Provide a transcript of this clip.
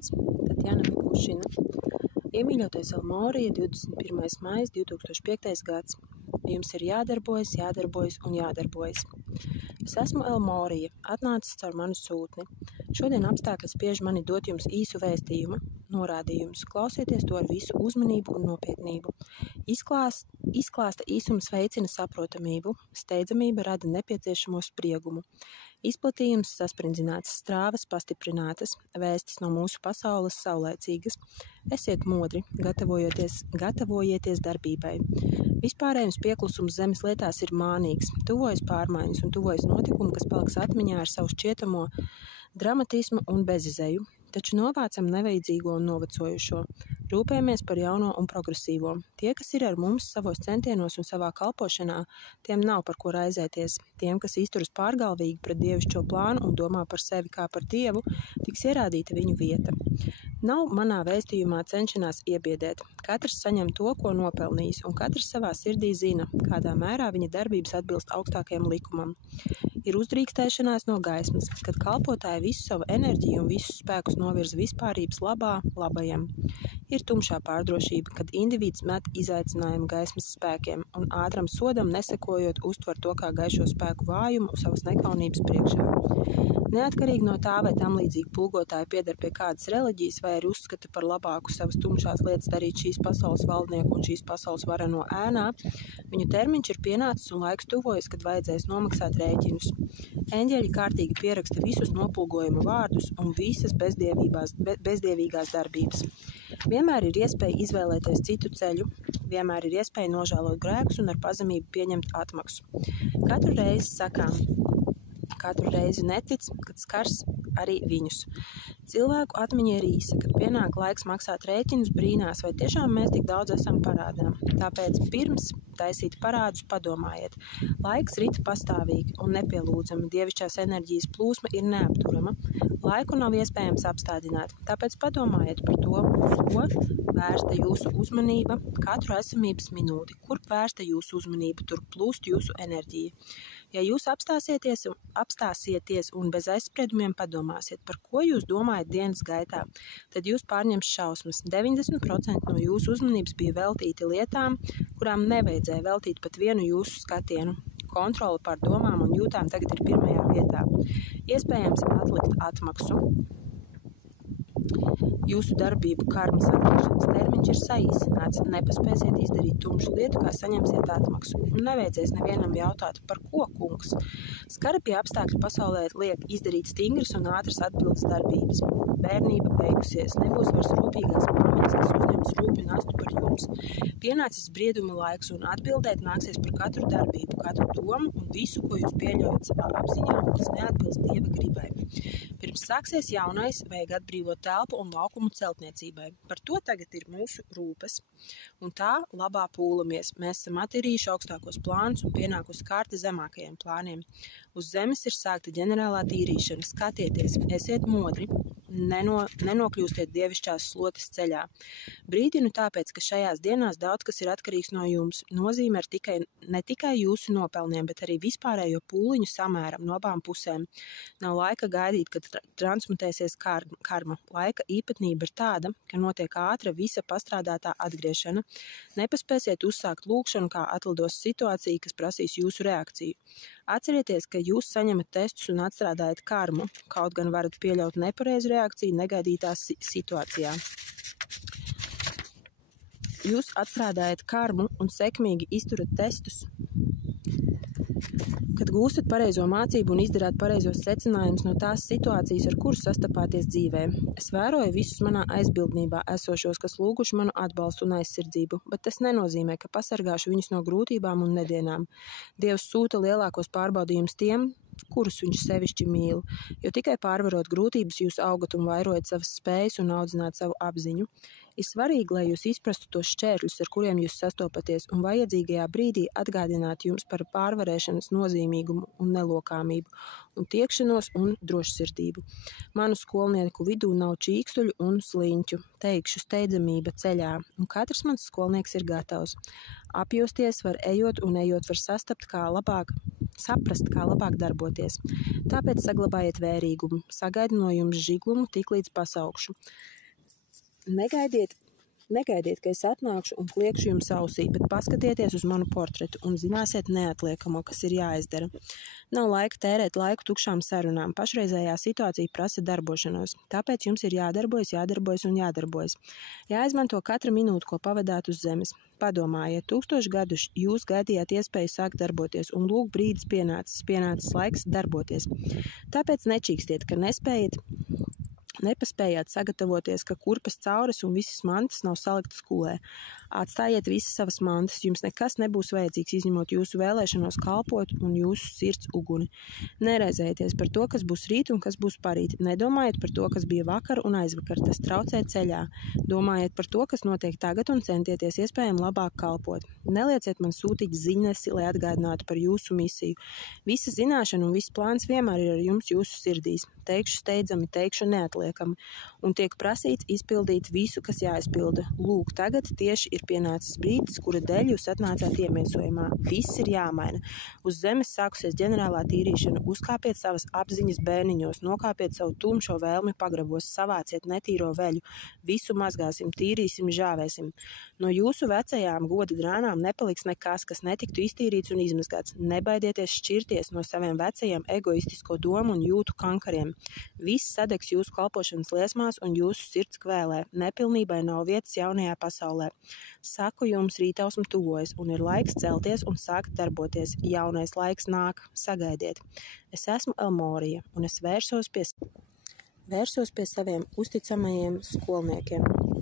sniedz Tatjana Mikušina. Iemīļotais Elmorija, 21. maijs 2005. gads. Jums ir jādarbojas, jādarbojas un jādarbojas. Es esmu Elmorija, atnācis caur manu sūtni. Šodien apstākļi spiež mani dot jums īsu vēstījumu, norādījumus. Klausieties to ar visu uzmanību un nopietnību. Izklāsta īsums veicina saprotamību, steidzamība rada nepieciešamo spriegumu. Izplatījums sasprindzināts, strāvas pastiprinātas, vēstis no mūsu pasaules saulēcīgas. Esiet modri, gatavojieties darbībai. Vispārējums pieklusums zemes lietās ir mānīgs, tuvojas pārmaiņas un tuvojas notikumi, kas paliks atmiņā ar savu šķietamo dramatismu un bezizeju, taču novācam nevajadzīgo un novecojušo. Rūpējamies par jauno un progresīvo. Tie, kas ir ar mums savos centienos un savā kalpošanā, tiem nav par ko raizēties. Tiem, kas izturas pārgalvīgi pret dievišķo plānu un domā par sevi kā par dievu, tiks ierādīta viņu vieta. Nav manā vēstījumā cenšanās iebiedēt. Katrs saņem to, ko nopelnījis, un katrs savā sirdī zina, kādā mērā viņa darbības atbilst augstākajam likumam. Ir uzdrīkstēšanās no gaismas, kad kalpotāji visu savu enerģiju un visus spēkus novirza vispārības labajam. Ir tumšā pārdrošība, kad indivīds met izaicinājumu gaismas spēkiem un ātram sodam nesekojot uztver to kā gaišo spēku vājumu savas nekaunības priekšā. Neatkarīgi no tā, vai tam līdzīgi pulgotāji pieder pie kādas reliģijas vai arī uzskata par labāku savas tumšās lietas darīt šīs pasaules valdnieku un šīs pasaules vareno ēnā, viņu termiņš ir pienācis un laiks tuvojas, kad vajadzēs nomaksāt rēķinus. Eņģeļi kārtīgi pieraksta visus nopulgojuma vārdus un visas bezdievīgās darbības. Vienmēr ir iespēja izvēlēties citu ceļu, vienmēr ir iespēja nožēlot grēkus un ar pazemību pieņemt atmaksu. Katru reizi sakām, katru reizi netic, kad skars arī viņus. Cilvēku atmiņa ir īsa, kad pienāk laiks maksāt rēķinus, brīnās, vai tiešām mēs tik daudz esam parādā. Tāpēc pirms taisīt parādus padomājiet. Laiks rita pastāvīgi un nepielūdzami, dievišķās enerģijas plūsma ir neapturama. Laiku nav iespējams apstādināt, tāpēc padomājiet par to, uz ko vērsta jūsu uzmanība katru esamības minūti, kur vērsta jūsu uzmanība, tur plūst jūsu enerģija. Ja jūs apstāsieties un bez aizspriedumiem padomāsiet, par ko jūs domājat dienas gaitā, tad jūs pārņems šausmas. 90% no jūsu uzmanības bija veltīti lietām, kurām nevajadzēja veltīt pat vienu jūsu skatienu. Kontrole pār domām un jūtām tagad ir pirmajā vietā. Iespējams atlikt atmaksu. Jūsu darbību karmas atlikšanas termiņš ir saīsināts. Nepaspēsiet izdarīt tumšu lietu, kā saņemsiet atmaksu. Un nevajadzēs nevienam jautāt, par ko, kungs. Skarbie apstākļi pasaulē liek izdarīt stingras un ātras atbildes darbības. Bērnība beigusies, nebūs vairs rūpīgās māmiņas, kas uzņems rūpi nastu par jums. Pienācis brieduma laiks un atbildēt nāksies par katru darbību, katru domu un visu, ko jūs pieļaujat savā apziņā un kas neatbilst Dieva gribai. Pirms sāksies jaunais, vajag atbrīvot telpu un laukumu celtniecībai. Par to tagad ir mūsu rūpes. Un tā labā pūlamies. Mēs esam attīrījuši augstākos plānus un pienākusi kārta zemākajiem plāniem. Uz zemes ir sākta ģenerālā tīrīšana. Skatieties, esiet modri, nenokļūstiet dievišķās slotes ceļā. Brīdinu tāpēc, ka šajās dienās daudz kas ir atkarīgs no jums. Nozīme ir ne tikai jūsu nopelniem, bet arī vispārējo pūliņu samēram no abām pusēm. Nav laika gaidīt, kad transmutēsies karma. Laika īpatnība ir tāda, ka notiek ātra visa pastrādātā atgriešana. Nepaspēsiet uzsākt lūkšanu, kā atlidos situācija, kas prasīs jūsu reakciju. Atcerieties, ka jūs saņemat testus un atstrādājat karmu, kaut gan varat pieļaut nepareizu reakciju negaidītā situācijā. Jūs atstrādājat karmu un sekmīgi izturat testus, kad gūstat pareizo mācību un izdarāt pareizos secinājumus no tās situācijas, ar kuru sastapāties dzīvē. Es vēroju visus manā aizbildnībā esošos, kas lūguši manu atbalstu un aizsardzību, bet tas nenozīmē, ka pasargāšu viņus no grūtībām un nedienām. Dievs sūta lielākos pārbaudījumus tiem, kurus viņš sevišķi mīl, jo tikai pārvarot grūtības jūs augat un vairojat savas spējas un audzināt savu apziņu. Ir svarīgi, lai jūs izprastu tos šķēršļus, ar kuriem jūs sastopaties, un vajadzīgajā brīdī atgādinātu jums par pārvarēšanas nozīmīgumu un nelokāmību, un tiekšanos un drošsirdību. Manu skolnieku vidū nav čīkstuļu un sliņķu, teikšu steidzamība ceļā, un katrs mans skolnieks ir gatavs. Apjosties var ejot, un ejot var saprast, kā labāk darboties. Tāpēc saglabājiet vērīgumu, sagaidu no jums žiglumu tiklīdz pasaukšu. Negaidiet, ka es atnākšu un kliekšu jums ausī, bet paskatieties uz manu portretu un zināsiet neatliekamo, kas ir jāizdara. Nav laika tērēt laiku tukšām sarunām. Pašreizējā situācija prasa darbošanos. Tāpēc jums ir jādarbojas. Jāizmanto katra minūte, ko pavadāt uz zemes. Padomājiet, 1000 gadus jūs gaidījāt iespēju sākt darboties, un lūk brīdis pienācis laiks darboties. Tāpēc nečīkstiet, ka nepaspējāt sagatavoties, ka kurpes cauras un visas mantas nav saliktas kulē. Atstājiet visas savas mantas, jums nekas nebūs vajadzīgs, izņemot jūsu vēlēšanos kalpot un jūsu sirds uguni. Neraizējieties par to, kas būs rīt un kas būs parīt. Nedomājiet par to, kas bija vakar un aizvakar, tas traucē ceļā. Domājiet par to, kas notiek tagad un centieties iespējami labāk kalpot. Nelieciet man sūtīt ziņnesi, lai atgādinātu par jūsu misiju. Visa zināšana un viss plāns vienmēr ir ar jums jūsu sirdīs. Teikšu steidzami, teikšu neatliekami, un tiek prasīts izpildīt visu, kas jāizpilda. Lūk, tagad tieši ir pienācis brīdis, kura dēļ jūs atnācāt iemiesojumā. Viss ir jāmaina. Uz zemes sākusies ģenerālā tīrīšana. Uzkāpiet savas apziņas bērniņos, nokāpiet savu tumšo vēlmi pagrabos, savāciet netīro veļu. Visu mazgāsim, tīrīsim, žāvēsim. No jūsu vecajām goda drānām nepaliks nekas, kas netiktu iztīrīts un izmazgāts. Nebaidieties šķirties no saviem vecajiem egoistisko domu un jūtu kankariem. Viss sadegs jūsu kalpošanas liesmās un jūsu sirds kvēlē. Nepilnībai nav vietas jaunajā pasaulē. Saku jums, rītausma tuvojas, un ir laiks celties un sākt darboties. Jaunais laiks nāk, sagaidiet. Es esmu Elmorija, un es vērsos pie saviem uzticamajiem skolniekiem.